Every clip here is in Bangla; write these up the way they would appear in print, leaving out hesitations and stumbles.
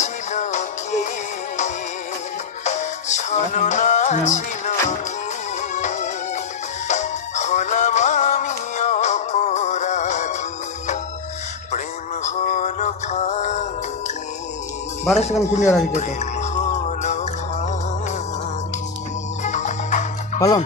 ছিল কি ছলনা ছিল কি হলাম আমি অপরাধী প্রেম হলো ফাঁকি বারে সেখান কুনিয়া রাখি তো হলো ফাঁকি পালন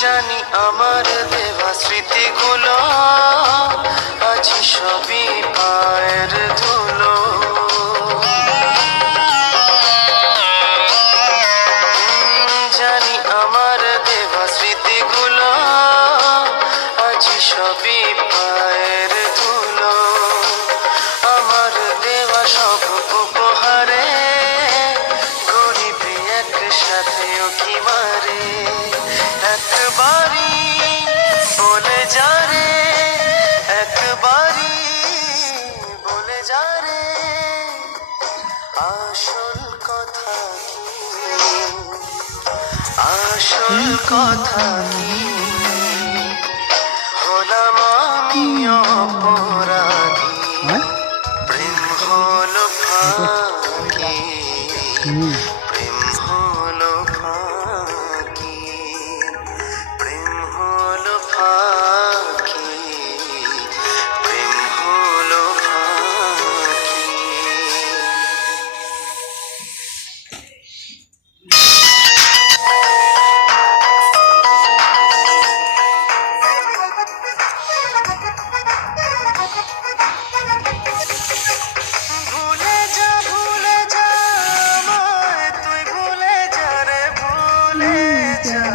জানি আমার দেওয়া স্মৃতিগুলো আজ সবই পায়ের ধুলো জানি আমার দেওয়া স্মৃতিগুলো আজ সবই পায়ের ধুলো আমার দেওয়া সব উপহারে গরিবী একসাথে কি মারে একবারই বলে যা রে একবারই বলে যা রে আসল কথা কি আসল কথা কি হলাম আমি অপরাধী প্রেম হলো ফাঁকি প্রেম হলো ফাঁকি প্রেম হলো ফাঁকি প্রেম হলো ফাঁকি ভুলে যা আমায় তুই ভুলে যা রে ভুলে যা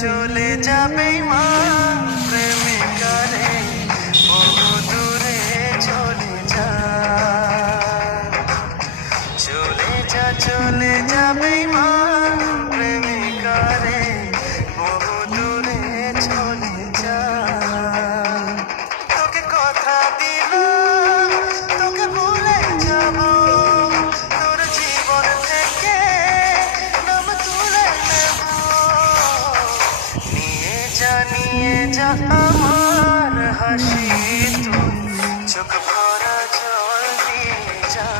চলে যা বেঈমান প্রেমিকা রে বহু দূরে চলে যা বেঈমান প্রেমিকা রে বহু দূরে চলে যা তোকে কথা দিলাম তোকে ভুলে যাব তোর জীবন থেকে নাম তুলে নেব নিয়ে যা আমার হাসি তুই চোখ ভরা জল দিয়ে যা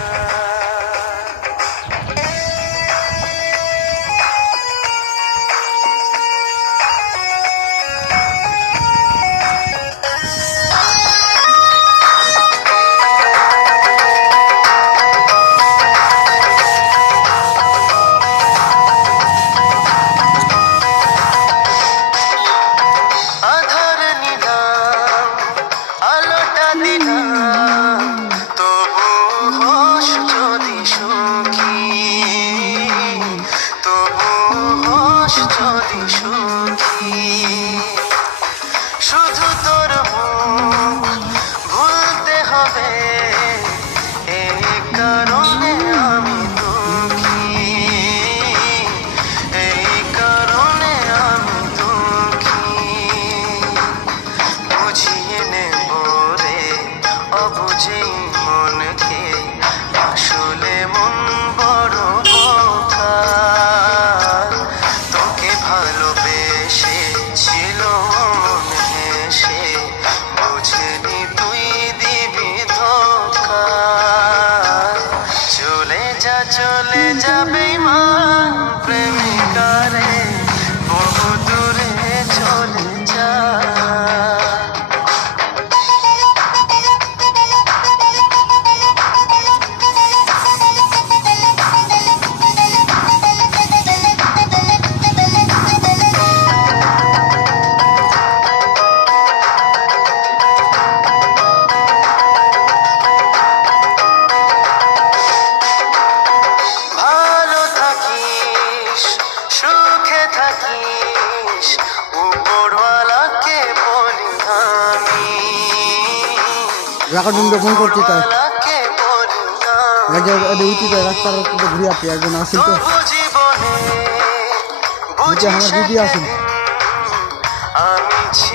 আধার নিলাম আলোটা দিলাম তবু হোস যদি সুখী তবু হোস যদি সুখী শুধু তোর মুখ ভুলতে হবে এই কারণে আমি দুঃখী এই কারণে আমি দুঃখী বুঝিয়ে নেব রে অবুঝেই মনকে আসলে মন বড় বোকা তোকে ভালোবেসে ছিল মন হেসে বুঝেনি তুই দিবি ধোকা চলে যা বেঈমান প্রেমিকা রে বহু দূরে চলে যা ভালো থাকিস সুখে থাকিস উপরওয়ালাকে বলি আমি রেকর্ডিং ফোন করছি তাই উপরওয়ালাকে বলি উচিত রাস্তার ঘুরে আসছি একজন আসেন তো জীবনে আমার দিদি আসেন